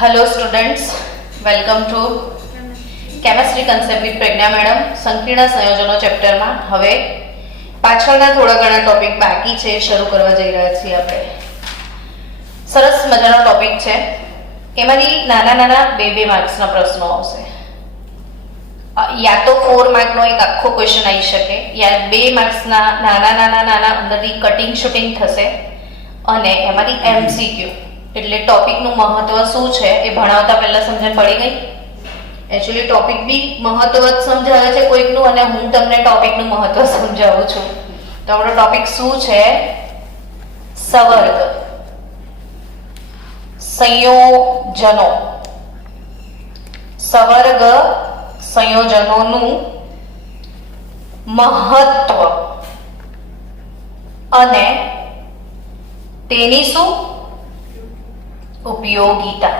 Hello students, welcome to Chemistry Concept with Pragya madam. સંકીર્ણ સંયોજનો ચેપ્ટરમાં હવે પાછળના થોડા ઘણા ટોપિક બાકી છે, શરૂ કરવા જઈ રહ્યા છીએ આપણે. સરસ મજાનો ટોપિક છે. એમાંથી નાના નાના બે માર્ક્સના પ્રશ્નો આવશે. યા તો 4 માર્કનો એક આખો ક્વેશ્ચન આવી શકે, યા 2 માર્ક્સના નાના અંદરથી કટિંગ શૂટિંગ થશે અને એમાંથી MCQ એટલે ટોપિકનું મહત્વ શું છે એ ભણાવતા પહેલા સમજણ પડી ગઈ. એકચ્યુઅલી ટોપિક બી મહત્વ જ સમજાવે છે કોઈકનું, અને હું તમને ટોપિકનું મહત્વ સમજાવું છું. તો આપણો ટોપિક શું છે? સવર્ગ સંયોજનો. સવર્ગ સંયોજનોનું મહત્વ અને તેની શું ઉપયોગિતા.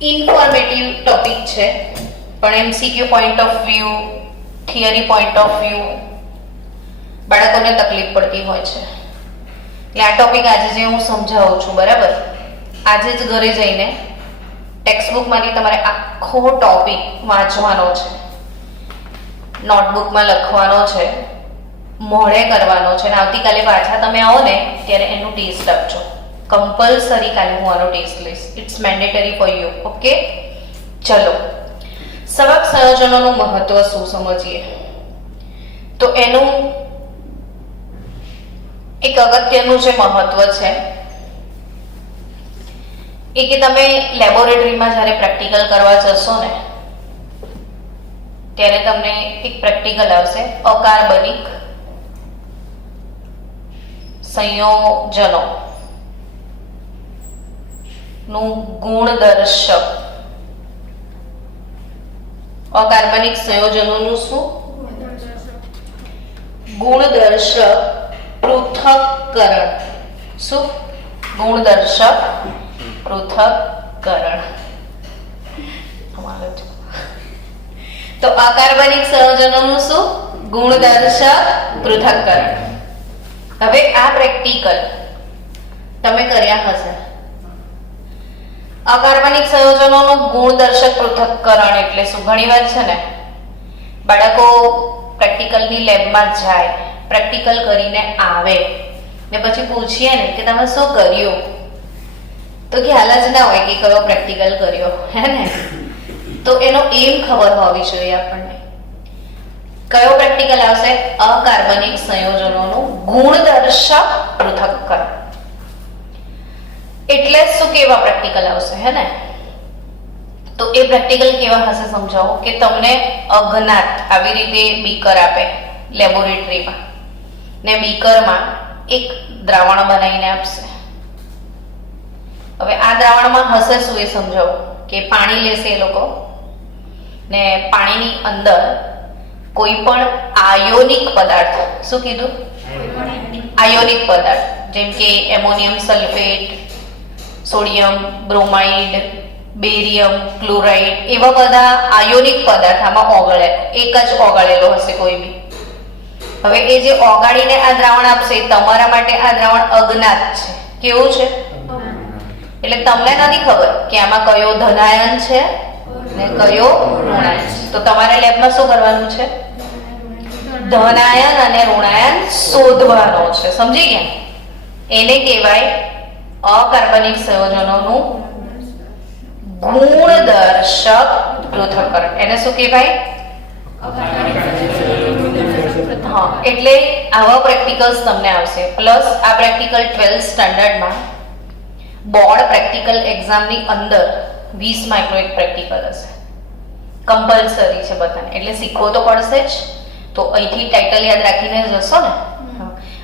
ઇન્ફોર્મેટિવ ટોપિક છે, પણ MCQ point of view, theory point of view બાળકોને તકલીફ પડતી હોય છે. એટલે આ ટોપિક આજે જે હું સમજાવું છું, બરાબર, આજે જ ઘરે જઈને ટેક્સ્ટબુકમાંથી તમારે આખો ટોપિક વાંચવાનો છે, નોટબુકમાં લખવાનો છે, મોડે કરવાનો છે, અને આવતીકાલે પાછા તમે આવો ને ત્યારે એનું ટેસ્ટ આપજો. કમ્પલસરી કાલે હું આનો ટેસ્ટ લઈશ. It's mandatory for you. Okay, ચલો સવર્ગ સંયોજનોનું મહત્વ શું સમજીએ. તો એનું એક અગત્યનું જે મહત્વ છે એ કે તમે લેબોરેટરીમાં જ્યારે પ્રેક્ટિકલ કરવા જશો ને ત્યારે તમને એક પ્રેક્ટિકલ આવશે, અકાર્બનિક સંયોજનો નું ગુણદર્શક. અકાર્બનિક સંયોજનોનું શું? ગુણદર્શક પૃથક્કરણ. શું? ગુણદર્શક પૃથક્કરણ. તો અકાર્બનિક સંયોજનોનું શું? ગુણદર્શક પૃથક્કરણ. હવે આ પ્રેક્ટિકલ તમે કર્યા હશે. અકાર્બનિક સંયોજનોનું ગુણદર્શક પૃથક્કરણ એટલે શું? ઘણીવાર છે ને બાળકો પ્રેક્ટિકલની લેબમાં જાય, પ્રેક્ટિકલ કરીને આવે ને પછી પૂછીએ ને કે તમે શું કર્યું, તો ખ્યાલ જ ના હોય કે કયો પ્રેક્ટિકલ કર્યો, હે ને? તો એનો એમ ખબર હોવી જોઈએ આપણને. કયો પ્રેક્ટિકલ આવશે? અકાર્બનિક સંયોજનોનું ગુણદર્શક પૃથક્કરણ. એટલે શું કેવા પ્રેક્ટિકલ આવશે, હે ને? તો એ પ્રેક્ટિકલ કેવા હશે સમજાવો. કે તમને અજ્ઞાત આવી રીતે બીકર આપે લેબોરેટરીમાં, ને બીકરમાં એક દ્રાવણ બનાવીને આપશે. હવે આ દ્રાવણમાં હશે શું એ સમજાવો. કે પાણી લેશે એ લોકો, ને પાણીની અંદર કોઈ પણ આયોનિક પદાર્થ. શું કીધું? આયોનિક પદાર્થ, જેમ કે ammonium sulphate, sodium bromide, barium chloride, એવા બધા આયોનિક પદાર્થ આમાં ઓગળે. એક જ ઓગાળેલો હશે કોઈ બી. હવે એ જે ઓગાળીને આ દ્રાવણ આપશે, તમારા માટે આ દ્રાવણ અજ્ઞાત છે. કેવું છે? એટલે તમને નથી ખબર કે આમાં કયો ધનાયન છે ને કયો ઋણાયન છે. તો તમારે લેબમાં શું કરવાનું છે? ધનાયન અને ઋણાયન શોધવાનો છે. સમજી ગયા? એને કહેવાય અકાર્બનિક સંયોજનોનું ગુણદર્શક પૃથક્કરણ. એને શું કહેવાય? હા, એટલે આવા પ્રેક્ટિકલ્સ તમને આવશે. પ્લસ આ પ્રેક્ટિકલ 12th સ્ટાન્ડર્ડમાં બોર્ડ પ્રેક્ટિકલ એક્ઝામની અંદર 20 માર્કનો એક પ્રેક્ટિકલ હશે. કમ્પલસરી છે બધાને, એટલે શીખવો તો પડશે જ. તો અહીંથી ટાઇટલ યાદ રાખીને જશો ને.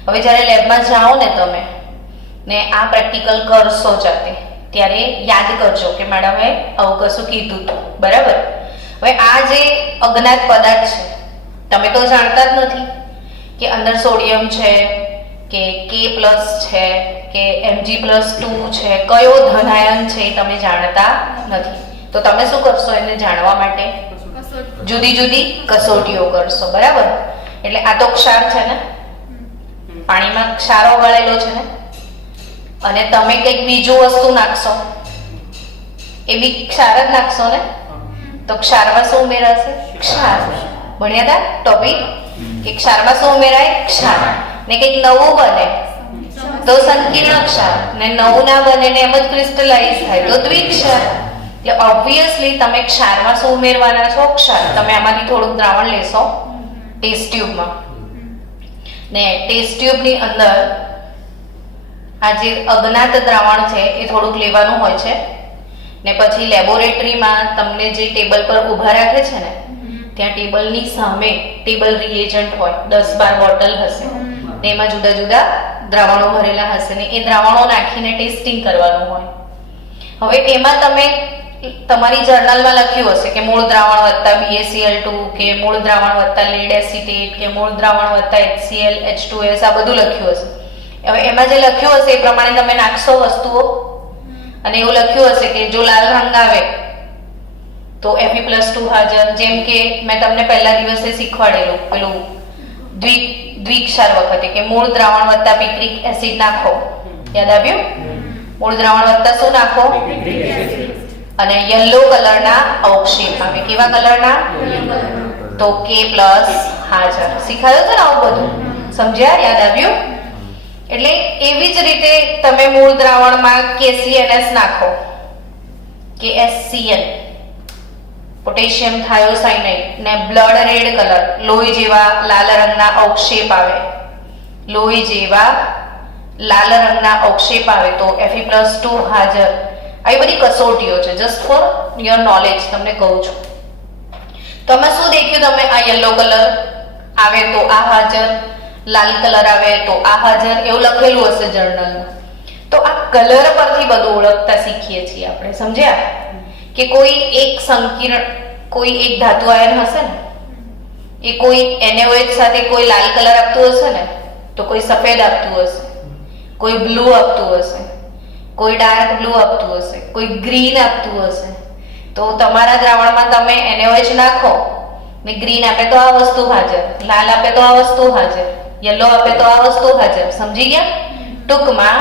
હવે જ્યારે લેબમાં જાઓ ને તમે ને આ પ્રેક્ટિકલ કરશો જાતે, ત્યારે યાદ કરજો કે મેડમે આવું કશું કીધું હતું, બરાબર? હવે આ જે અજ્ઞાત પદાર્થ છે તમે તો જાણતા જ નથી કે અંદર સોડિયમ છે કે K+ છે કે Mg+2 છે, કયો ધનાયન છે એ તમે જાણતા નથી. તો તમે શું કરશો? એને જાણવા માટે જુદી જુદી કસોટીઓ કરશો, બરાબર? એટલે આ તો ક્ષાર છે ને, પાણીમાં ક્ષાર ઓગાળેલો છે ને, અને તમે કંઈક બીજું વસ્તુ નાખશો, એ બી ક્ષાર જ નાખશો ને, તો ક્ષારમાં શું ઉમેરાશે? ક્ષાર. ભણ્યા હતા ટોપિક કે ક્ષારમાં શું ઉમેરાય? ક્ષાર. ને કંઈક નવું બને તો સંકીર્ણ ક્ષાર, ને નવું ના બને ને એમ જ ક્રિસ્ટલાઇઝ થાય તો દ્વિક્ષાર. એટલે ઓબ્વિયસલી તમે ક્ષારમાં શું ઉમેરવાના છો? ક્ષાર. તમે આમાંથી થોડુંક દ્રાવણ લેશો ટેસ્ટ ટ્યુબમાં, ને ટેસ્ટ ટ્યુબની અંદર આ જે અજ્ઞાત દ્રાવણ છે એ થોડુંક લેવાનું હોય છે, ને પછી લેબોરેટરીમાં તમને જે ટેબલ પર ઊભા રાખે છે ને, ત્યાં ટેબલની સામે ટેબલ રિએજન્ટ હોય, 10-12 બોટલ હશે, એમાં જુદા જુદા દ્રાવણો ભરેલા હશે, ને એ દ્રાવણો નાખીને ટેસ્ટિંગ કરવાનું હોય. હવે એમાં તમે તમારી જર્નલમાં લખ્યું હશે કે મૂળ દ્રાવણ વત્તા BaCl2, કે મૂળ દ્રાવણ વત્તા લેડ એસિટેટ, કે મૂળ દ્રાવણ વત્તા HCl, H2S, આ બધું લખ્યું હશે. હવે એમાં જે લખ્યું હશે એ પ્રમાણે તમે નાખશો વસ્તુઓ, અને એવું લખ્યું હશે કે જો લાલ રંગ આવે તો Fe+2 હાજર. જેમ કે મેં તમને પહેલા દિવસે શીખવાડેલું પેલું દ્વિક્ષાર વખતે કે મૂળ દ્રાવણ વત્તા પિક્રિક એસિડ નાખો, યાદ આવ્યું? મૂળ દ્રાવણ વત્તા શું નાખો? અને યલો કલરના અવક્ષેપ આવે. કેવા કલરના? તો K+ હાજર. શીખાયું છે ને આવું બધું? સમજ્યા? યાદ આવ્યું? એટલે એવી જ રીતે તમે મૂળ દ્રાવણમાં KCNS નાખો, KSCN, પોટેશિયમ થાયોસાયનાઇડ, ને બ્લડ રેડ કલર, લોહી જેવા લાલ રંગના અવક્ષેપ આવે, લોહી જેવા લાલ રંગના અવક્ષેપ આવે તો Fe+2 હાજર. આવી બધી કસોટીઓ છે, જસ્ટ ફોર યોર નોલેજ તમને કહું છું. તમે શું દેખ્યું? તમે આ યલો કલર આવે તો આ હાજર, લાલ કલર આવે તો આ હાજર, એવું લખેલું હશે જર્નલમાં. તો આ કલર પરથી બધું ઓળખતા શીખીએ છીએ આપણે. સમજ્યા? કે કોઈ એક સંકીર્ણ, કોઈ એક ધાતુ આયન હશે ને, એ કોઈ NaOH સાથે કોઈ લાલ કલર આપતું હશે ને, તો કોઈ સફેદ આપતું હશે, કોઈ બ્લુ આપતું હશે, કોઈ ડાર્ક બ્લુ આપતું હશે, કોઈ ગ્રીન આપતું હશે. તો તમારા દ્રાવણમાં તમે NaOH નાખો ને ગ્રીન આપે તો આ વસ્તુ હાજર, લાલ આપે તો આ વસ્તુ હાજર, યલો આપે તો આ વસ્તુ હાજર. સમજી ગયા? ટૂંકમાં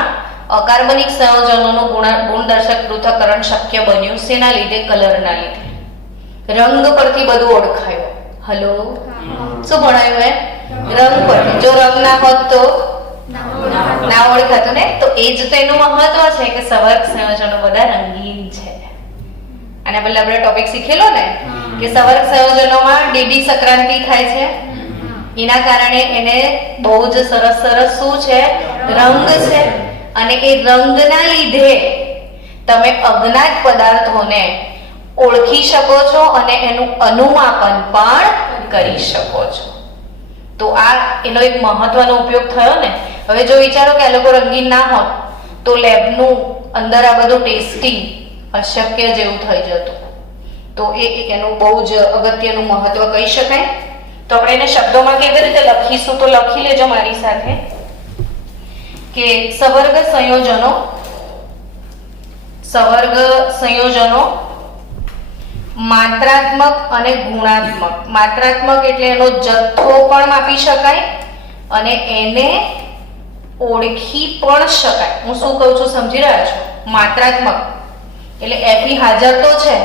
અકાર્બનિક સંયોજનોનું ગુણદર્શક પૃથ્થકરણ શક્ય બન્યું શેના લીધે? કલરના લીધે. રંગ પરથી બધું ઓળખાયું. હલો, શું ભણાયું? રંગ પરથી. જો રંગ ના હોત તો ના ઓળખાતું ને. તો એ જ તો એનું મહત્વ છે કે સવર્ગ સંયોજનો બધા રંગીન છે. અને પહેલા આપણે ટોપિક શીખેલો ને કે સવર્ગ સંયોજનોમાં ડીડી સંક્રાંતિ થાય છે, એના કારણે એને બહુ જ સરસ સરસ શું છે? રંગ છે. અને એ રંગના લીધે તમે અજ્ઞાત પદાર્થોને ઓળખી શકો છો અને એનું અનુમાપન પણ કરી શકો છો. તો આ એનો એક મહત્વનો ઉપયોગ થયો ને. હવે જો વિચારો કે આ લોકો રંગીન ના હોત તો લેબનું અંદર આ બધું ટેસ્ટિંગ અશક્ય જેવું થઈ જતું. તો એ એનું બહુ જ અગત્યનું મહત્વ કહી શકાય. તો આપણે એને શબ્દોમાં કેવી રીતે લખીશું? તો લખી લેજો મારી સાથે કે સવર્ગ સંયોજનો માત્રાત્મક અને ગુણાત્મક. માત્રાત્મક એટલે એનો જથ્થો પણ માપી શકાય અને એને ઓળખી પણ શકાય. હું શું કહું છું સમજી રહ્યા છો? માત્રાત્મક એટલે Fe હાજર તો છે,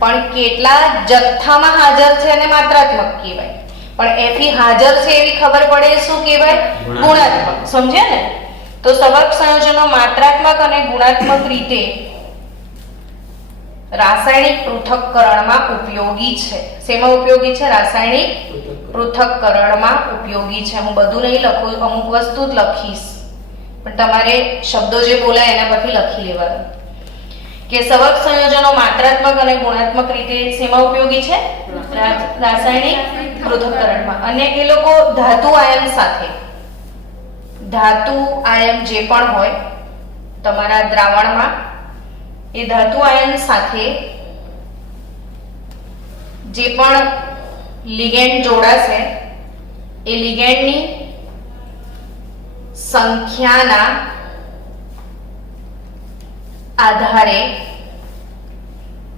પણ કેટલા જથ્થામાં હાજર છે એને માત્રાત્મક કહેવાય. પણ Fe હાજર છે એવી ખબર પડે શું કહેવાય? ગુણાત્મક. સમજ્યા ને? તો સવર્ગ સંયોજનો માત્રાત્મક અને ગુણાત્મક રીતે રાસાયણિક પૃથક્કરણમાં ઉપયોગી છે. શેમાં ઉપયોગી છે? રાસાયણિક પૃથક્કરણમાં ઉપયોગી છે. હું બધું નહીં લખું, અમુક વસ્તુ જ લખીશ, પણ તમારે શબ્દો જે બોલાય એના પરથી લખી લેવાનું કે સવર્ગ સંયોજનો માત્રાત્મક અને ગુણાત્મક રીતે શેમાં ઉપયોગી છે? રાસાયણિક પૃથક્કરણમાં. અને એ લોકો ધાતુ આયન સાથે, ધાતુ આયન જે પણ હોય તમારા દ્રાવણમાં, એ ધાતુ આયન સાથે જે પણ લિગેન્ડ જોડાશે એ લિગેન્ડની સંખ્યાના આધારે,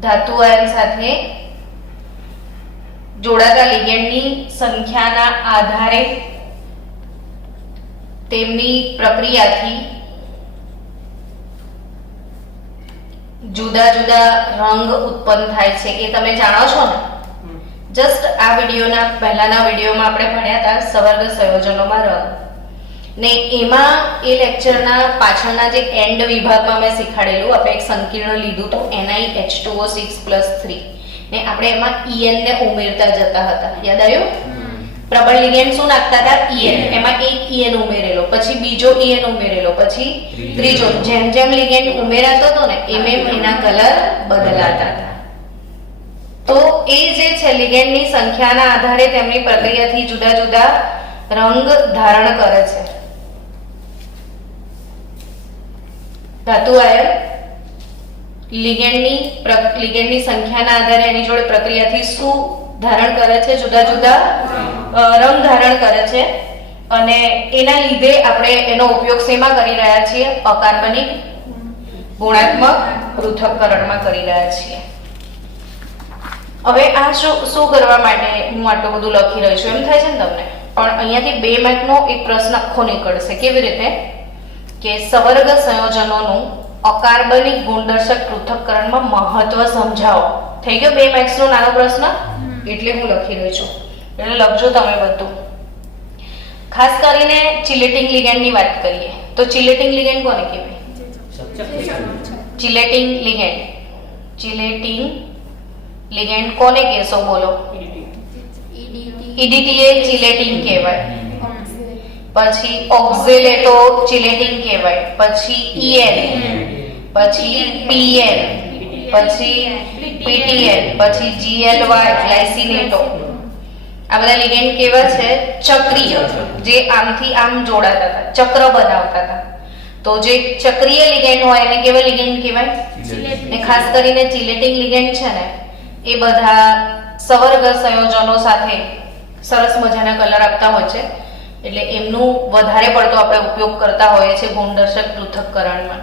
ધાતુ આયન સાથે જોડાતા લિગેન્ડની સંખ્યાના આધારે તેમની પ્રક્રિયાથી જુદા જુદા રંગ ઉત્પન્ન થાય છે એ તમે જાણો છો ને? જસ્ટ આ વિડીયોના પહેલાના વિડીયોમાં આપણે ભણ્યા હતા સવર્ગ સંયોજનોમાં રંગ, ને એમાં એ લેક્ચરના પાછળના જે એન્ડ વિભાગમાં મેં શીખવાડેલું, આપણે એક સંકીર્ણ લીધું હતું NiH2O6+3 ને આપણે એમાં En ને ઉમેરતા જતા હતા, યાદ આવ્યું? પ્રબળ લિગેન્ડ શું નાખતા હતા? En, એમાં એક En ઉમેરેલો, પછી બીજો En ઉમેરેલો, પછી ત્રીજો. જેમ જેમ લિગેન્ડ ઉમેરાતો હતો ને એમ એમ એના કલર બદલાતા હતા. તો એ જે છે લિગેન્ડની સંખ્યાના આધારે તેમની પ્રક્રિયાથી જુદા જુદા રંગ ધારણ કરે છે. ધાતુ આયન લિગેન્ડની સંખ્યાના આધારે એની જોડે પ્રક્રિયાથી શું ધારણ કરે છે? જુદા જુદા રંગ ધારણ કરે છે. અને એના લીધે આપણે એનો ઉપયોગ શેમાં કરી રહ્યા છીએ? અકાર્બનિક ગુણાત્મક પૃથક્કરણમાં કરી રહ્યા છીએ. હવે આ શું કરવા માટે હું આટલું બધું લખી રહી છું એમ થાય છે ને તમને? પણ અહીંયાથી 2 માર્કનો એક પ્રશ્ન આખો નીકળશે. કેવી રીતે? કે સવર્ગ સંયોજનોનું અકાર્બનિક ગુણદર્શક પૃથક્કરણમાં મહત્વ સમજાવો. થઈ ગયો 2 માર્ક્સનો નાનો પ્રશ્ન, એટલે હું લખી રહી છું. એટલે લખજો તમે બધું. ખાસ કરીને ચિલેટિંગ લિગેન્ડની વાત કરીએ તો ચિલેટિંગ લિગેન્ડ કોને કહેવાય? ચિલેટિંગ લિગેન્ડ કોને કહેશો? બોલો. EDTA ચિલેટિંગ કહેવાય, પછી ઓક્ઝેલેટો ચિલેટિંગ કહેવાય, પછી EN, પછી PN, પછી PTN, પછી GLY ગ્લાયસિનેટો. આ બધા લિગેન્ડ કેવા છે? ચક્રીય, જે આમથી આમ જોડાતા હતા, ચક્ર બનાવતા હતા. તો જે ચક્રીય લિગેન્ડ હોય એને કેવા લિગેન્ડ કહેવાય? ને ખાસ કરીને ચિલેટિંગ લિગેન્ડ છે ને એ બધા સવર્ગ સંયોજનો સાથે સરસ મજાના કલર આપતા હોય છે, એટલે એમનું વધારે પડતો આપણે ઉપયોગ કરતા હોઈએ છીએ ગુણદર્શક પૃથક્કરણમાં.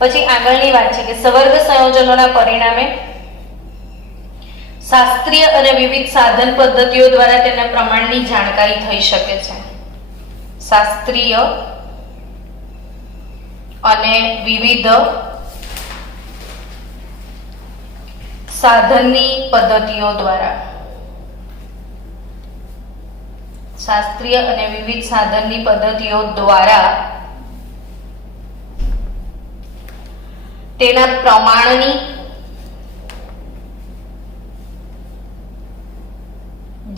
પછી આગળની વાત છે કે સવર્ગ સંયોજનોના પરિણામે શાસ્ત્રીય અને વિવિધ સાધન પદ્ધતિઓ દ્વારા તેના પ્રમાણની જાણકારી થઈ શકે છે. શાસ્ત્રીય અને વિવિધ સાધનની પદ્ધતિઓ દ્વારા શાસ્ત્રીય અને વિવિધ સાધનની પદ્ધતિઓ દ્વારા તેના પ્રમાણની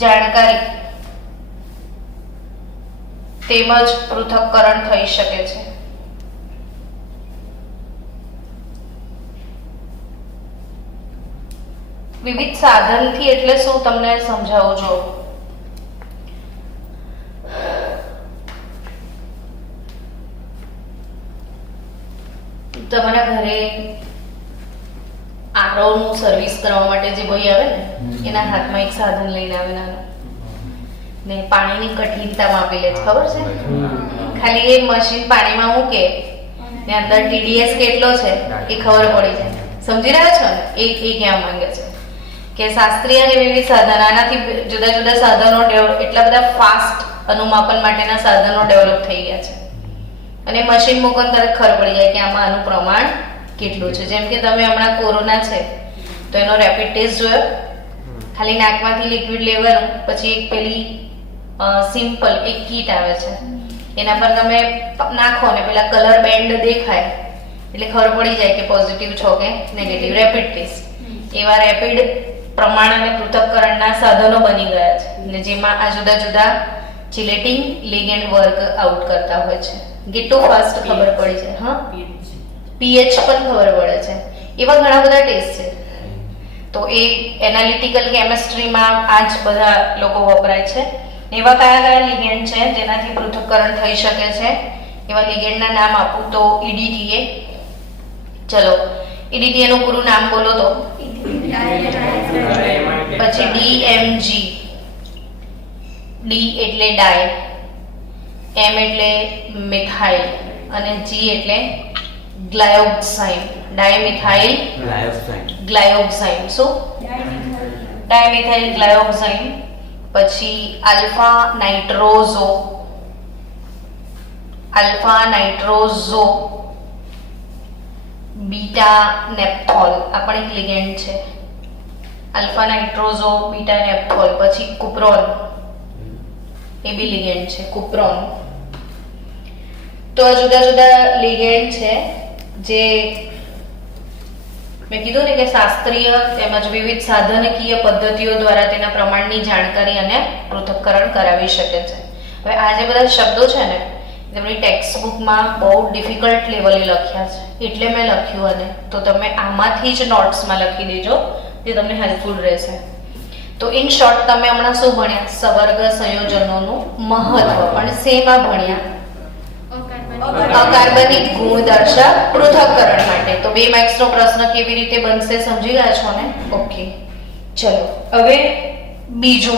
જાણકારી તેમજ પૃથક્કરણ થઈ શકે છે. વિવિધ સાધનથી એટલે શું તમને સમજાવું જો. તમારા ઘરે આરઓ નું સર્વિસ કરવા માટે જે ભાઈ આવે ને એના હાથમાં એક સાધન લઈને આવે નાનું, ને પાણીની કઠિનતા માપી લે છે, ખબર છે? ખાલી એ મશીન પાણીમાં મૂકે ને અંદર TDS કેટલો છે એ ખબર પડી જાય. સમજી રહ્યા છો ને? એ કહેવા માંગે છે કે શાસ્ત્રીય અને વિવિધ સાધન, આનાથી જુદા જુદા સાધનો એટલા બધા ફાસ્ટ અનુમાપન માટેના સાધનો ડેવલપ થઈ ગયા છે અને મશીન મૂકો તરત ખબર પડી જાય કે આમાં આનું પ્રમાણ કેટલું છે. જેમ કે તમે હમણાં કોરોના છે તો એનો રેપિડ ટેસ્ટ જોયો, ખાલી નાકમાંથી લિક્વિડ લેવાનું, પછી એક પેલી સિમ્પલ એક કીટ આવે છે એના પર તમે નાખો ને પેલા કલર બેન્ડ દેખાય એટલે ખબર પડી જાય કે પોઝિટિવ છો કે નેગેટિવ. રેપિડ ટેસ્ટ એવા રેપિડ પ્રમાણ અને પૃથક્કરણના સાધનો બની ગયા છે, ને જેમાં આ જુદા જુદા ચિલેટિંગ લિગેન્ડ વર્ક આઉટ કરતા હોય છે. કેટલું ફાસ્ટ ખબર પડી જાય. હા, pH પણ ખબર પડે છે. એવા ઘણા બધા ટેસ્ટ છે. તો એ એનાલિટિકલ કેમિસ્ટ્રીમાં આ જ બધા લોકો વપરાય છે. એવા કયા કયા લિગેન્ડ છે જેનાથી પૃથક્કરણ થઈ શકે છે? એવા લિગેન્ડના નામ આપું તો EDTA. ચલો, EDTA નું પૂરું નામ બોલો તો. પછી DMG. D એટલે ડાય, M એટલે મિથાઇલ અને G એટલે ગ્લાયોક્સાઇન. ડાયમિથાઇલ ગ્લાયોક્સાઇન. શું? ડાયમિથાઇલ ગ્લાયોક્સાઇન. પછી આલ્ફા નાઇટ્રોઝો બીટા નેપ્થોલ આ પણ એક લિગેન્ડ છે. આલ્ફા નાઇટ્રોઝો, બીટા નેપ્થોલ, પછી કુપ્રોન એ બી લિગેન્ડ છે, કુપ્રોન. તો આ જુદા જુદા લિગેન્ડ છે જે મેં કીધું ને કે શાસ્ત્રીય તેમજ વિવિધ સાધનકીય પદ્ધતિઓ દ્વારા તેના પ્રમાણની જાણકારી અને પૃથક્કરણ કરાવી શકે છે. હવે આ જે બધા શબ્દો છે ને તેમની ટેક્સ્ટ બુકમાં બહુ ડિફિકલ્ટ લેવલે લખ્યા છે, એટલે મેં લખ્યું. અને તો તમે આમાંથી જ નોટ્સમાં લખી દેજો, તે તમને હેલ્પફુલ રહેશે. તો ઇન શોર્ટ તમે હમણાં શું ભણ્યા? સવર્ગ સંયોજનોનું મહત્વ. પણ શેમાં ભણ્યા? અકાર્બનિક ગુણદર્શક પૃથક્કરણ માટે. તો 2 માર્ક્સનો પ્રશ્ન કેવી રીતે બનશે સમજી ગયા છો ને? ઓકે, ચલો હવે બીજું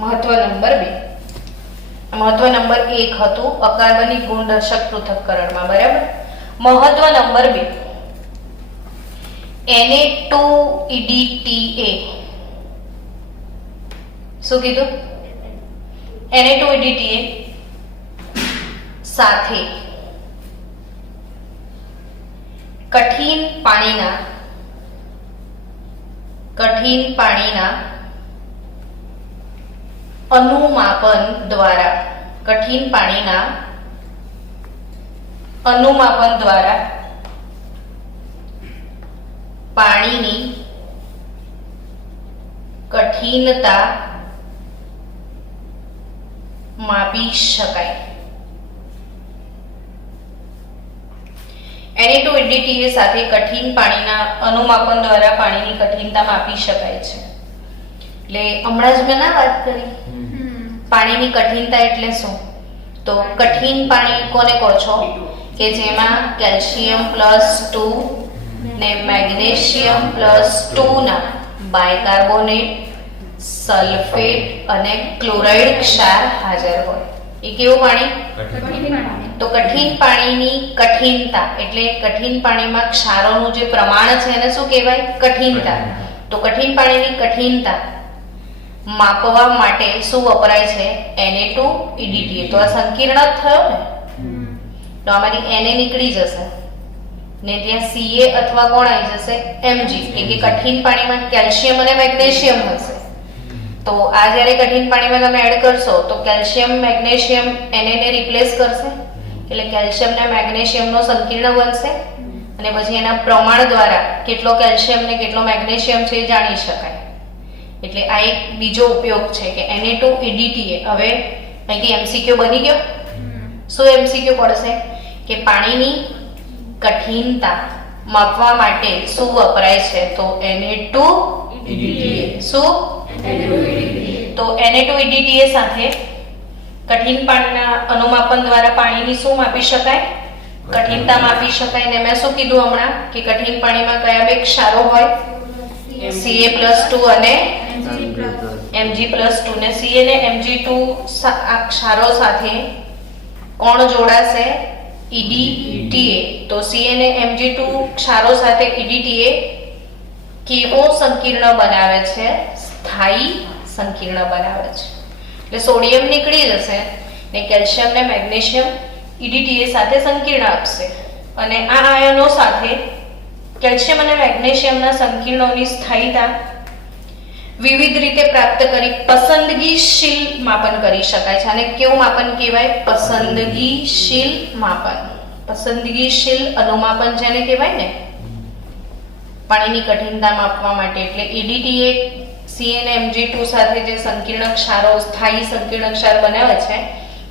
મહત્વ નંબર 2. મહત્વ નંબર 1 હતું અકાર્બનિક ગુણદર્શક પૃથક્કરણમાં, બરાબર. મહત્વ નંબર 2 Na2EDTA. શું કીધું? Na2EDTA સાથે કઠિન પાણીના અનુમાપન દ્વારા પાણીની કઠિનતા માપી શકાય. Na2EDTA સાથે કઠિન પાણીના અનુમાપન દ્વારા પાણીની કઠિનતા માપી શકાય છે. એટલે હમણાં જ મેં ના વાત કરી પાણીની કઠિનતા એટલે શું? તો કઠિન પાણી કોને કહો છો? કે જેમાં કેલ્શિયમ +2 ને મેગ્નેશિયમ +2 ના બાયકાર્બોનેટ, સલ્ફેટ અને ક્લોરાઇડ ક્ષાર હાજર હોય. એ કેવું પાણી? તો કઠિન પાણીની કઠિનતા એટલે કઠિન પાણીમાં ક્ષારોનું જે પ્રમાણ છે એને શું કહેવાય? કઠિનતા. તો કઠિન પાણીની કઠિનતા માપવા માટે શું વપરાય છે? Na2EDTA. તો આ સંકીર્ણ જ થયો ને, તો આમાંથી Na નીકળી જશે ને ત્યાં Ca અથવા કોણ આવી જશે? Mg. કે કઠિન પાણીમાં કેલ્શિયમ અને મેગ્નેશિયમ હશે. તો આ જ્યારે કઠિન પાણીમાં તમે એડ કરશો તો કેલ્શિયમ મેગ્નેશિયમ Na ને રિપ્લેસ કરશે, એટલે કેલ્શિયમ ને મેગ્નેશિયમ નો સંકીર્ણ બનશે. અને પછી એના પ્રમાણ દ્વારા કેટલો કેલ્શિયમ ને કેટલો મેગ્નેશિયમ છે એ જાણી શકાય. એટલે આ એક બીજો ઉપયોગ છે કે Na2EDTA. હવે અહીંથી MCQ બની ગયો. શું MCQ પડશે? કે પાણીની કઠિનતા માપવા માટે શું વપરાય છે? તો Na2EDTA. શું? તો Na2EDTA સાથે કઠિન પાણીના અનુમાપન દ્વારા પાણીની શું માપી શકાય? કઠિનતા માપી શકાય. ને મેં શું કીધું હમણાં કે કઠિન પાણીમાં કયા બે ક્ષારો હોય? Ca+2 અને Mg+2. ને Ca ને Mg2 આ ક્ષારો સાથે કોણ જોડાશે? EDTA. તો Ca ને Mg2 ક્ષારો સાથે EDTA કેવો સંકીર્ણ બનાવે છે? સ્થાયી સંકીર્ણ બનાવે છે. એટલે સોડિયમ નીકળી જશે ને કેલ્શિયમ ને મેગ્નેશિયમ EDTA સાથે સંકીર્ણ આપશે. અને આ આયનો સાથે કેલ્શિયમ અને મેગ્નેશિયમના સંકીર્ણોની સ્થાયીતા વિવિધ રીતે પ્રાપ્ત કરી પસંદગીશીલ માપન કરી શકાય છે. અને કેવું માપન કહેવાય? પસંદગીશીલ માપન. પસંદગીશીલ અનુમાપન જેને કહેવાય ને પાણીની કઠિનતા માપવા માટે. એટલે EDTA Ca અને Mg2 સાથે જે સંકીર્ણ ક્ષારો સ્થાયી સંકીર્ણ ક્ષાર બનાવે છે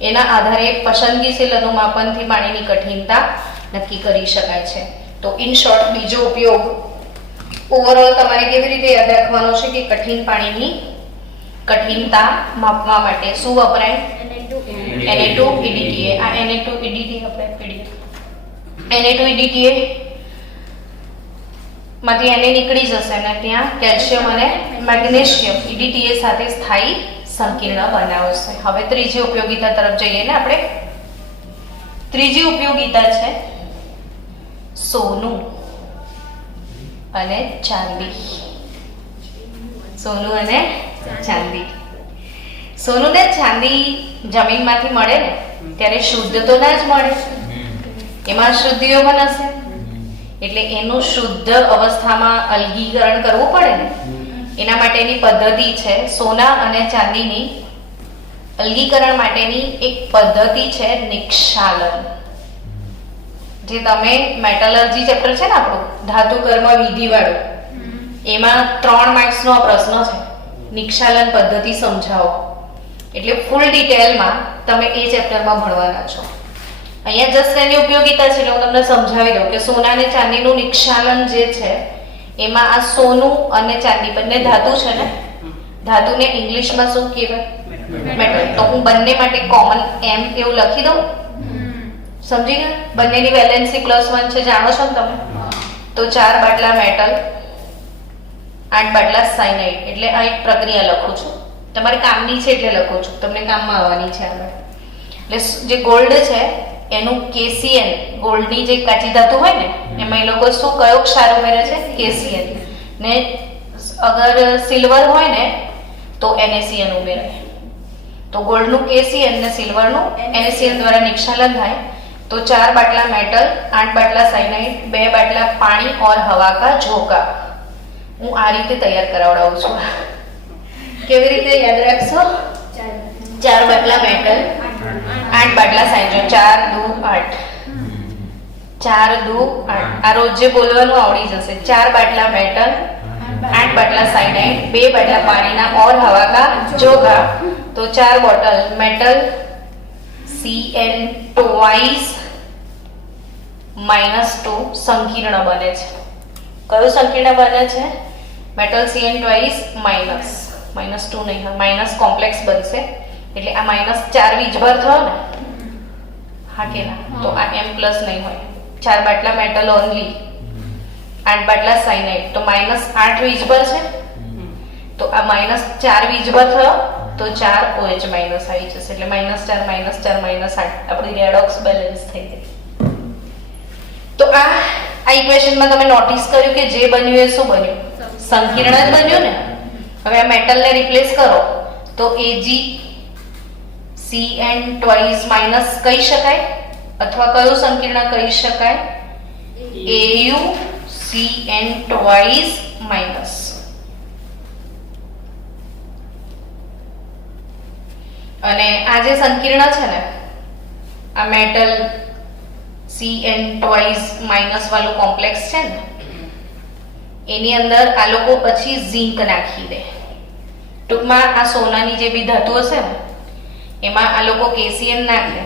એના આધારે પસંદગીશીલ અનુમાપનથી પાણીની કઠિનતા નક્કી કરી શકાય છે. તો ઇન શોર્ટ બીજો ઉપયોગ ઓવરઓલ તમારે કેવી રીતે યાદ રાખવાનો છે કે કઠિન પાણીની કઠિનતા માપવા માટે શું વપરાય? Na2EDTA. આ Na2EDTA આપણે પીડીએફ Na2EDTA માંથી Na નીકળી જશે ને ત્યાં કેલ્શિયમ અને મેગ્નેશિયમ EDTA સાથે સ્થાયી સંકીર્ણ બનાવશે. હવે ત્રીજી ઉપયોગિતા તરફ જઈએ ને આપણે. ત્રીજી ઉપયોગિતા છે સોનું અને ચાંદી. સોનું અને ચાંદી. સોનું ને ચાંદી જમીનમાંથી મળે ને ત્યારે શુદ્ધ તો ના જ મળે, એમાં અશુદ્ધિઓ પણ હશે. એટલે એનું શુદ્ધ અવસ્થામાં અલગીકરણ કરવું પડે ને, એના માટેની પદ્ધતિ છે સોના અને ચાંદીની અલગીકરણ માટેની એક પદ્ધતિ છે નિક્ષાલન. જે તમે મેટલર્જી ચેપ્ટર છે ને આપણું ધાતુ કર્મ વિધિ વાળું, એમાં 3 માર્ક્સનો આ પ્રશ્ન છે, નિક્ષાલન પદ્ધતિ સમજાવો. એટલે ફૂલ ડિટેલમાં તમે એ ચેપ્ટરમાં ભણવાના છો. અહીંયા જસ્ટ એની ઉપયોગિતા છે એટલે હું તમને સમજાવી દઉં કે સોના અને ચાંદીનું નિક્ષાલન જે છે એમાં આ સોનું અને ચાંદી બંને ધાતુ છે ને, ધાતુને ઇંગ્લિશમાં શું કહેવાય? મેટલ. તો હું બંને માટે કોમન એમ એવું લખી દઉં. સમજી ગયા? બંનેની વેલેન્સી +1 છે, જાણો છો ને તમે? તો 4 બાટલા મેટલ, 8 બાટલા સાયનાઇડ. એટલે આ એક પ્રક્રિયા લખું છું, તમારે કામની છે એટલે લખું છું, તમને કામમાં આવવાની છે આગળ. એટલે જે ગોલ્ડ છે એનું KCl, ગોલ્ડની જે કાચી ધાતુ હોય ને એમાં એ લોકો શું કયો ક્ષાર ઉમેરે છે? KCl. ને અગર સિલ્વર હોય ને તો NaCl ઉમેરે. તો ગોલ્ડનું KCl ને સિલ્વરનું NaCl દ્વારા નિક્ષાલન થાય. તો 4 બાટલા મેટલ, 8 બાટલા સાયનાઇડ, 2 બાટલા પાણી और हवा का झोंका. હું આ રીતે તૈયાર કરાવડાવું છું. કેવી રીતે યાદ રાખશો? 4 બાટલા મેટલ, 8 બાટલા સાયનાઇડ, 4 2 8. આ રોજ જે બોલવાનું આવડી જશે. 4 બાટલા મેટલ, 8 બાટલા સાયનાઇડ, 2 બાટલા પાણીના और हवा का झोंका. तो 4 બોટલ મેટલ Cl twice -2 સંકીર્ણ બને છે. કયું સંકીર્ણ બને છે? મેટલ Cl twice -2 નહીં, માઇનસ કોમ્પ્લેક્સ બનશે. એટલે આ -4 વીજભાર થયો ને, હા કે ના? તો આ M+ નહીં હોય. 4 બાટલા મેટલ ઓનલી, 8 બાટલા સાયનાઇડ, તો -8 વીજભાર છે. તો આ -4 વીજભાર થયો તો 4 OH- આવી જશે. એટલે -4 -8 આપણી રેડોક્સ બેલેન્સ થઈ ગઈ. તો આ ઇક્વેશનમાં તમે નોટિસ કર્યું કે જે બન્યું એ શું બન્યું? સંકીર્ણ જ બન્યું ને. હવે આ મેટલને રિપ્લેસ કરો તો AgCN twice માઇનસ કહી શકાય, અથવા કયું સંકીર્ણ કહી શકાય? AuCN twice minus. અને આ જે સંકીર્ણ છે ને, આ મેટલ Cn twice માઇનસ વાળું કોમ્પ્લેક્સ છે ને, એની અંદર આ લોકો પછી ઝિંક નાખી દે. ટૂંકમાં આ સોનાની જે બી ધાતુ હશે ને એમાં આ લોકો KCl નાખે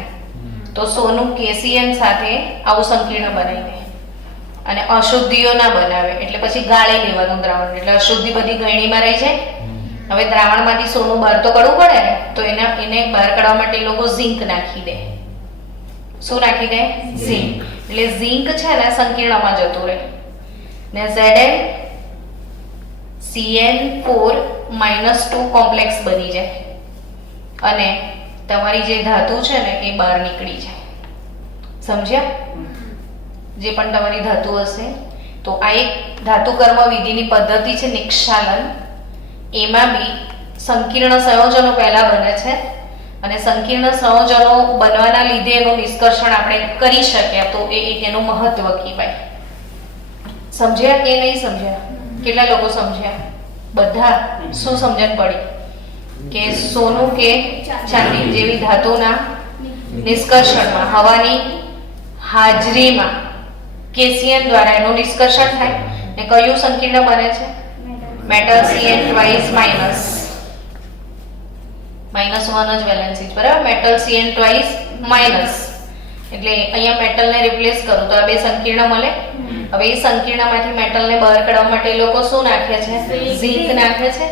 તો સોનું KCl સાથે આવું સંકીર્ણ બનાવી દે અને અશુદ્ધિઓ ના બનાવે. એટલે પછી ગાળી લેવાનું દ્રાવણ, એટલે અશુદ્ધિ બધી ગળણીમાં રહી જાય. હવે દ્રાવણમાંથી સોનું બહાર તો કાઢવું પડે ને, તો એને બહાર કાઢવા માટે એ લોકો ઝિંક નાખી દે. શું નાખી દે? ઝિંક. એટલે ઝિંક છે ને સંકીર્ણમાં જતું રહે ને ZnCN4-2 કોમ્પ્લેક્સ બની જાય અને તમારી જે ધાતુ છે ને એ બહાર નીકળી જાય. સમજ્યા? જે પણ તમારી ધાતુ હશે. તો આ એક ધાતુ કર્મ વિધિની પદ્ધતિ છે નિક્ષાલન. એમાં બી સંકીર્ણ સંયોજનો પહેલા બને છે અને સંકીર્ણ સંયોજનો બનવાના લીધે એનું નિષ્કર્ષણ આપણે કરી શક્યા, તો એ એનું મહત્વ કહેવાય. સમજ્યા કે નહીં સમજ્યા? કેટલા લોકો સમજ્યા? બધા? શું સમજણ પડી? કે સોનું કે ચાંદી જેવી ધાતુના નિષ્કર્ષણમાં હવાની હાજરીમાં KCl દ્વારા એનું નિષ્કર્ષણ થાય ને કયું સંકીર્ણ બને છે? મેટલ Cn twice -1 જ વેલેન્સી, બરાબર? મેટલ Cn twice માઇનસ, એટલે અહીંયા મેટલને રિપ્લેસ કરું તો આ બે સંકીર્ણ મળે. હવે એ સંકીર્ણમાંથી મેટલને બહાર કાઢવા માટે એ લોકો શું નાખે છે? ઝિંક નાખે છે.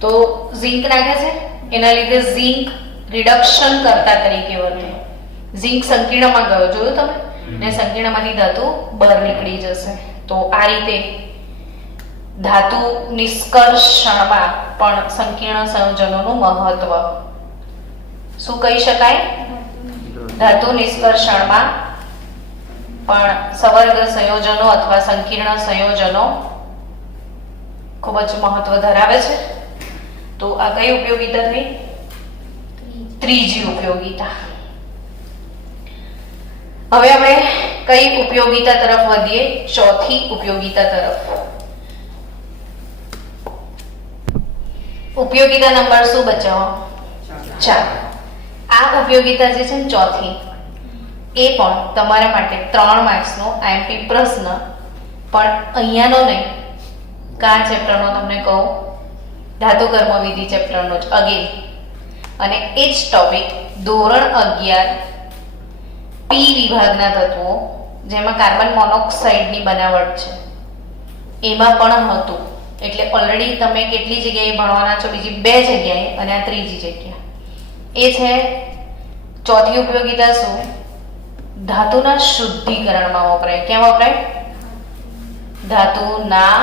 તો ઝિંક નાખે છે, એના લીધે ઝિંક રિડક્શન કરતા તરીકે વર્તે. ઝિંક સંકીર્ણમાં ગયો, જોયું તમે? ને સંકીર્ણમાંથી ધાતુ બહાર નીકળી જશે. તો આ રીતે ધાતુ નિષ્કર્ષણમાં પણ સંકીર્ણ સંયોજનોનું મહત્વ શું કહી શકાય? ધાતુ નિષ્કર્ષણમાં પણ સવર્ગ સંયોજનો અથવા સંકીર્ણ સંયોજનો ખૂબ જ મહત્વ ધરાવે છે. તો આ કઈ ઉપયોગિતા થઈ? ત્રીજી ઉપયોગિતા. હવે આપણે કઈ ઉપયોગિતા તરફ વધીએ? ચોથી ઉપયોગિતા તરફ. ઉપયોગિતા નંબર શું બચાવો? 4. આ ઉપયોગિતા જે છે ને ચોથી, એ પણ તમારા માટે 3 માર્ક્સનો આઈએમપી પ્રશ્ન, પણ અહીંયાનો નહીં, કયા ચેપ્ટરનો તમને કહું? ધાતુ કર્મ વિધિ ચેપ્ટરનો જ અગેન. અને એ જ ટોપિક ધોરણ 11 પી વિભાગના તત્વો, જેમાં કાર્બન મોનોક્સાઇડની બનાવટ છે, એમાં પણ હતું. એટલે ઓલરેડી તમે કેટલી જગ્યાએ ભણવાના છો? બીજી 2 જગ્યાએ, અને આ ત્રીજી જગ્યા. એ છે ચોથી ઉપયોગિતા શું? ધાતુના શુદ્ધિકરણમાં વપરાય. ક્યાં વપરાય? ધાતુના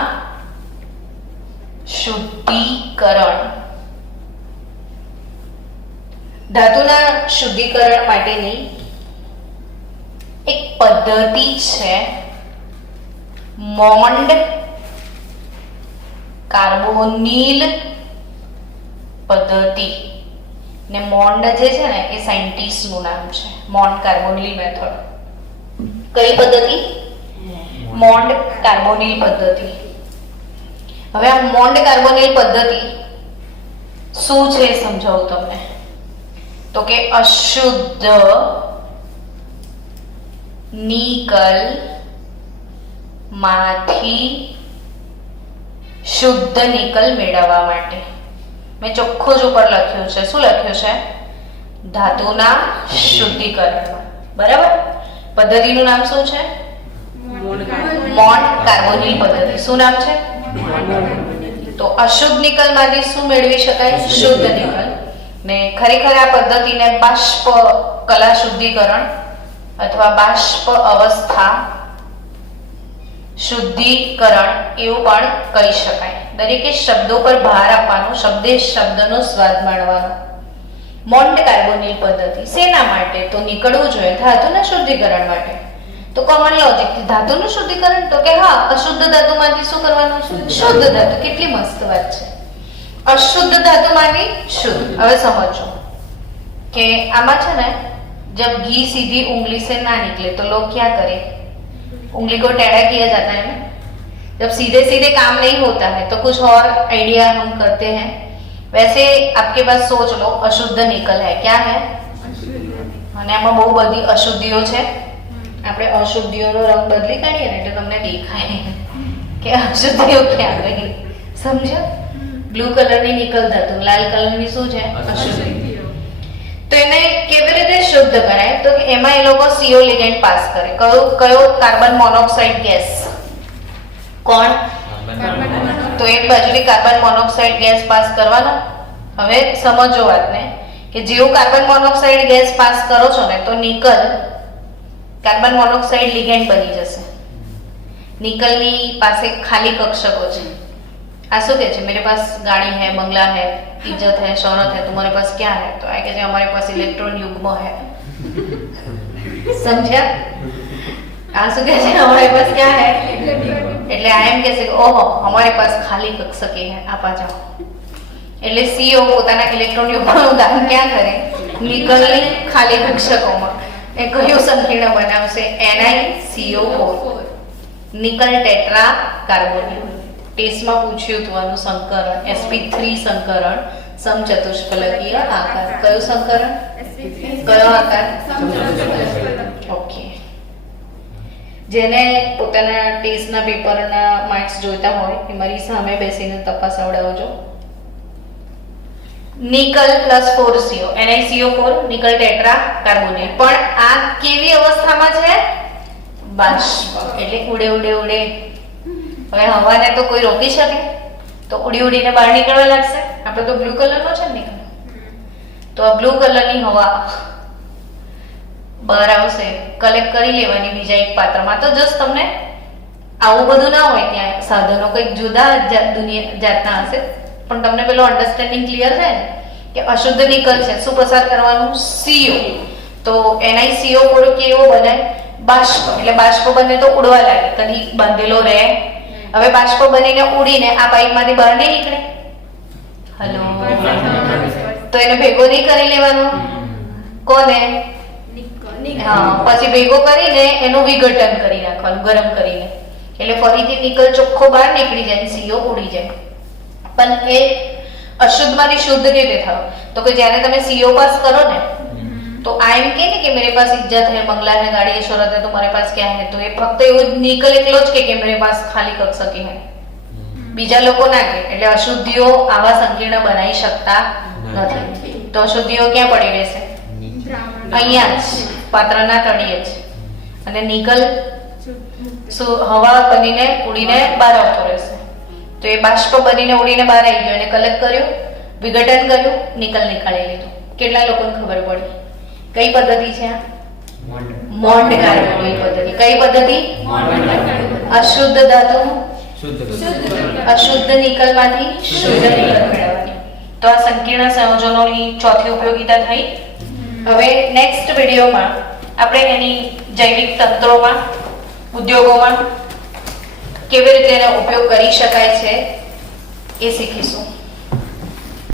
શુદ્ધિકરણ. ધાતુના શુદ્ધિકરણ માટેની એક પદ્ધતિ છે મોન્ડ કાર્બોનિલ પદ્ધતિ. ને મોન્ડ જે છે ને એ સાયન્ટિસ્ટનું નામ છે. Mond carbonyl method. કઈ પદ્ધતિ? મોન્ડ કાર્બોનિલ પદ્ધતિ. હવે આ મોન્ડ કાર્બોનિલ પદ્ધતિ શું છે એ સમજાવું તમને. તો કે અશુદ્ધ નિકલ માંથી શુદ્ધ નિકલ મેળવવા માટે, મેં ચોખ્ખું જ ઉપર લખ્યું છે. શું લખ્યું છે? ધાતુના શુદ્ધિકરણમાં. બરાબર. પદ્ધતિનું નામ શું છે? મોન્ડ કાર્બોનિલ પદ્ધતિ. શું નામ છે? તો અશુદ્ધ નિકલ માંથી શું મેળવી શકાય? શુદ્ધ નિકલ. ને ખરેખર આ પદ્ધતિને બાષ્પ કલા શુદ્ધિકરણ અથવા બાષ્પ અવસ્થા શુદ્ધિકરણ એવું પણ કહી શકાય. દરેકે શબ્દો પર ભાર આપવાનો, શબ્દે શબ્દનો સ્વાદ માણવાનો. મોન્ડ કાર્બોનિલ પદ્ધતિ શેના માટે? તો નીકળવું જોઈએ ધાતુના શુદ્ધિકરણ માટે. તો કોમન લોજિક થી ધાતુનું શુદ્ધિકરણ, તો કે હા, અશુદ્ધ ધાતુમાંથી શું કરવાનું? શુદ્ધ ધાતુ. કેટલી મસ્ત વાત છે. અશુદ્ધ ધાતુમાંથી શુદ્ધ. હવે समझो કે આમાં છે ને, जब घी सीधी उंगली से ना निकले तो लोग क्या करें? उंगली को टेढ़ा किया जाता है ना. जब सीधे सीधे काम नहीं होता है तो कुछ और आइडिया हम करते हैं. वैसे आपके पास सोच लो, अशुद्ध निकल है. क्या है? અને આમાં બહુ બધી અશુદ્ધિઓ છે. આપણે અશુદ્ધિઓનો રંગ બદલી કાઢીએ ને એટલે તમને દેખાય કે અશુદ્ધિઓ ક્યાં ગઈ. સમજ્યા? બ્લુ કલરની નિકલ ધાતુ, લાલ કલરની શું છે? અશુદ્ધિ. તો એને કેવી રીતે શુદ્ધ કરાય? તો એમાં એ લોકો CO લિગેન્ડ પાસ કરે. કયો? Carbon monoxide gas. કોણ? તો એક બાજુથી કાર્બન મોનોક્સાઇડ ગેસ પાસ કરવાનો. હવે સમજો વાતને કે જેવું કાર્બન મોનોક્સાઇડ ગેસ પાસ કરો છો ને, તો નિકલ કાર્બન મોનોક્સાઇડ લિગેન્ડ બની જશે. નિકલની પાસે ખાલી કક્ષકો છે. આ શું કહે છે? मेरे पास गाड़ी है, बंगला है, इज्जत है, शोहरत है, तुम्हारे पास क्या है? तो आ कहते हमारे पास इलेक्ट्रॉन युग्म है. समझा? આ શું કહે છે? हमारे पास क्या है? એટલે આ એમ કહે છે કે ઓહો, हमारे पास ખાલી કક્ષકે है, આપા જાઓ. એટલે CO પોતાના ઇલેક્ટ્રોન યુગ્મનું દાન ક્યાં કરે? નિકલની ખાલી કક્ષકોમાં. એ કયું સંકીર્ણ બનાવશે? NiCO4, nickel tetra carbonyl. ટેસ્ટમાં પૂછ્યું હતું આનું સંકરણ, sp3 સંકરણ, સમચતુષ્ફલકીય આકાર. કયું સંકરણ? કયો આકાર? ઓકે. જેને પોતાના ટેસ્ટના પેપરના માર્ક્સ જોઈતા હોય એ મારી સામે બેસીને તપાસાવડાવજો. Nickel +4CO, NiCO4, nickel tetra carbonyl. પણ આ કેવી અવસ્થામાં છે? બાષ્પ. એટલે ઉડે ઉડે ઉડે. હવે હવાને તો કોઈ રોકી શકે? તો ઉડી ઉડીને બહાર નીકળવા લાગશે. આપણે તો બ્લુ કલરનો છે ને, તો આ બ્લુ કલરની હવા બહાર આવશે, કલેક્ટ કરી લેવાની બીજા એક પાત્રમાં. તો જસ્ટ તમને આવું બધું ના હોય, ત્યાં સાધનો કંઈક જુદા જાતના હશે, પણ તમને પેલો અન્ડરસ્ટેન્ડિંગ ક્લિયર થાય ને કે અશુદ્ધ નિકલ છે, શું પસાર કરવાનું? CO. તો NiCO4 કેવો બને? બાષ્પ. એટલે બાષ્પ બને તો ઉડવા લાગે, કદી બાંધેલો રહે. હવે બાષ્પ બનીને ઉડીને આ પાઇપમાંથી બહાર નહીં નીકળે. હલો, તો એને ભેગો નહીં કરી લેવાનો. કોને? પછી ભેગો કરીને એનું વિઘટન કરી નાખવાનું ગરમ કરીને, એટલે ફરીથી નિકલ ચોખ્ખો બહાર નીકળી જાય, સીઓ ઉડી જાય. પણ એ અશુદ્ધમાંથી શુદ્ધ કેવી રીતે થાવ? તો કે જ્યારે તમે સીઓ પાસ કરો ને तो आई एम के मेरे पास इज्जत है, बंगला है, गाड़ी है, शोहरत है, तुम्हारे पास क्या है? तो ये फक्त એવું નિકલ એકલો જ કે मेरे पास ખાલી કક્ષ કે है, બીજા લોકો ના કે. એટલે અશુદ્ધિઓ આવા સંકીર્ણ બનાવી શકતા નથી. તો અશુદ્ધિઓ ક્યાં પડી રહેશે? અહીંયા જ, પાત્રના તળિયે જ. અને નિકલ હવા બનીને ઉડીને બહાર આવતો રહેશે. તો એ બાષ્પ બનીને ઉડીને બહાર આવી ગયો, એને કલેક્ટ કર્યું, વિઘટન કર્યું, નિકલ નીકાળી લીધું. કેટલા લોકોને ખબર પડી? કઈ પદ્ધતિ છે આ? મોન્ડ કાર્બોની પદ્ધતિ. કઈ પદ્ધતિ? અશુદ્ધ ધાતુ અશુદ્ધ નિકલમાંથી શુદ્ધ નિકલ મેળવવાની. તો આ સંકીર્ણ સંયોજનોની ચોથી ઉપયોગિતા થઈ. હવે નેક્સ્ટ વિડીયોમાં આપણે એની જૈવિક તંત્રોમાં, ઉદ્યોગોમાં કેવી રીતે એનો ઉપયોગ કરી શકાય છે એ શીખીશું.